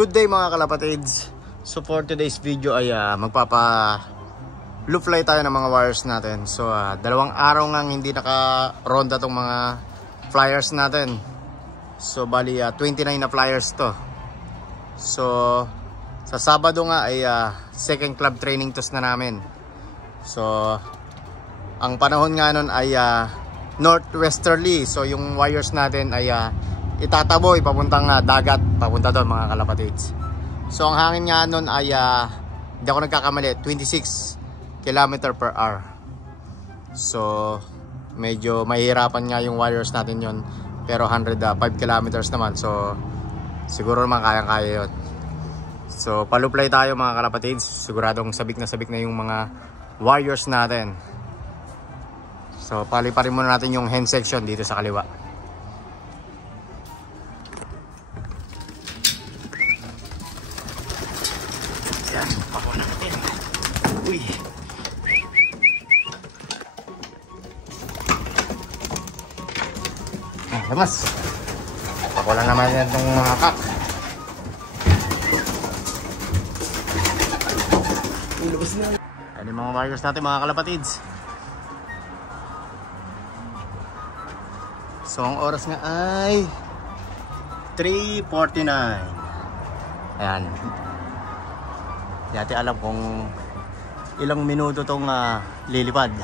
Good day mga kalapatids. So for today's video ay magpapa-loop fly tayo ng mga wires natin. So dalawang araw ngang hindi naka-ronda tong mga flyers natin. So bali 29 na flyers to. So sa Sabado nga ay second club training toss na namin. So ang panahon nga nun ay northwesterly. So yung wires natin ay itataboy papuntang dagat, papunta doon mga kalapatids. So ang hangin nga nun ay hindi ako nagkakamali, 26 km/h. So medyo mahirapan nga yung wires natin yon, pero 105 kilometers naman, so siguro naman kayang-kaya yun. So paluplay tayo mga kalapatids, siguradong sabik na yung mga wires natin. So paliparin muna natin yung hand section dito sa kaliwa. Yan, pako natin. Uy. Labas. Pako lang naman yan itong mga kak. Labas na. Ayan yung mga wires natin mga kalapatids. So ang oras nga ay 3:49. Ayan. Hindi natin alam kung ilang minuto tong lilipad.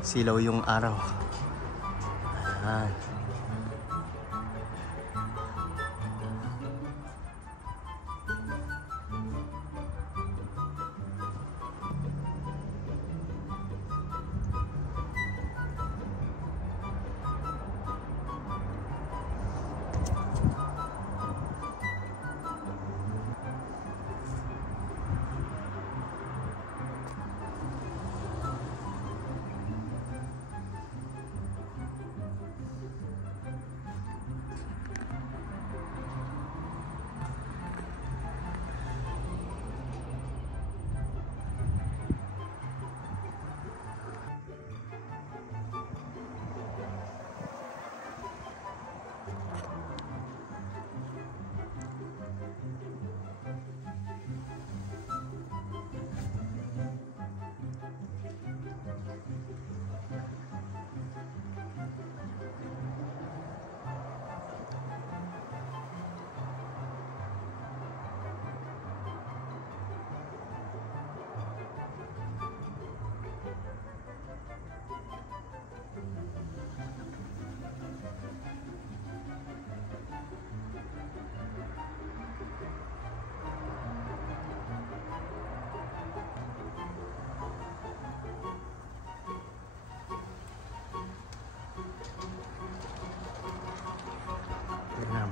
Silaw yung araw. Ayan.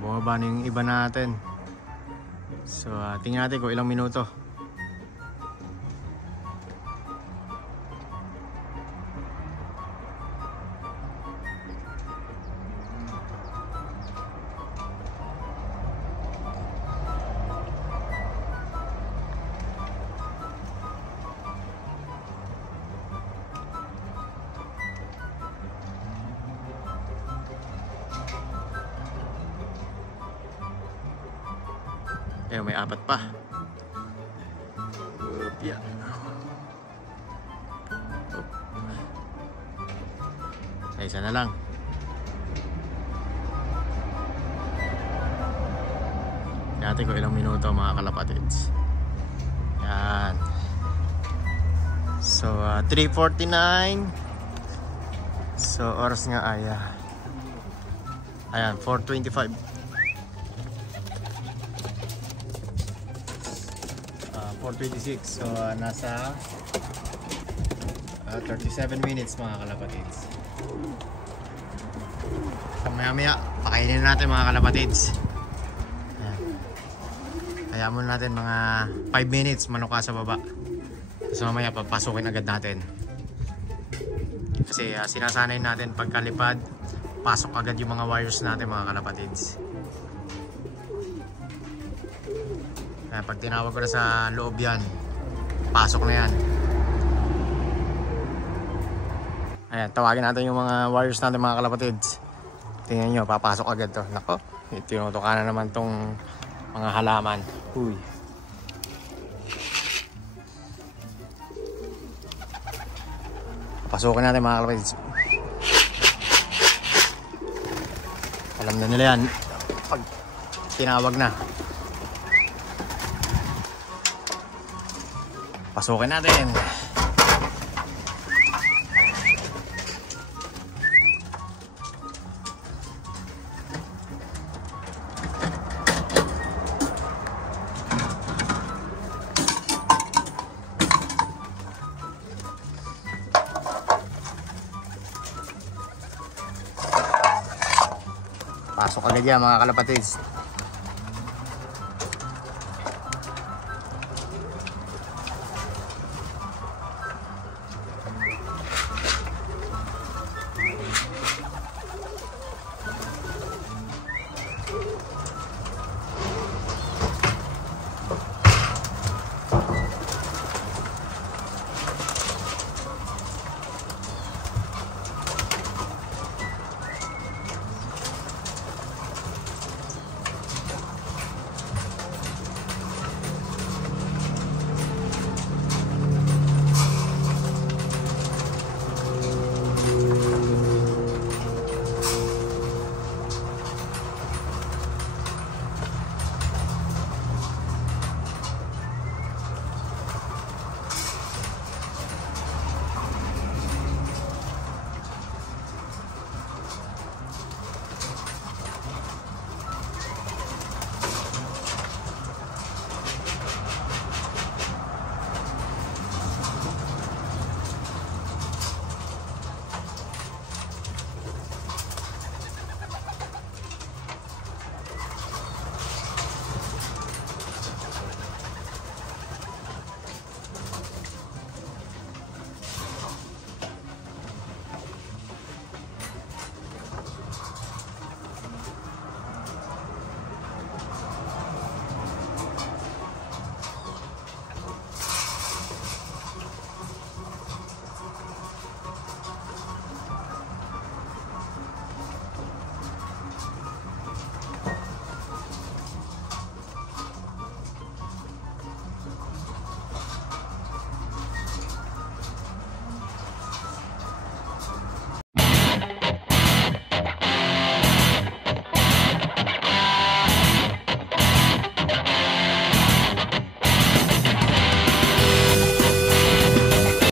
Bumaba na yung iba natin. So tingnan natin kung ilang minuto. May apat pa. Yan. Isa na lang. Natin ko ilang minuto mga kalapatids. Yan. So 3:49. So oras nga ay ayan 4:25. 4:26. So nasa 37 minutes mga kalapatids. So maya pakainin natin mga kalapatids. Kaya muna natin mga 5 minutes manuka sa baba. So mamaya papasukin agad natin. Kasi sinasanay natin pagkalipad, pasok agad yung mga wires natin mga kalapatids. Pag tinawag ko na sa loob yan, pasok na yan. Ayan, tawagin natin yung mga wires natin mga kalapatids. Tingnan nyo, papasok agad to. Nako. Tinutukan na naman tong mga halaman. Uy. Pasukin natin mga kalapatids. Alam na nila yan pag tinawag na. Pasukin natin. Pasok agad yan mga kalapatids.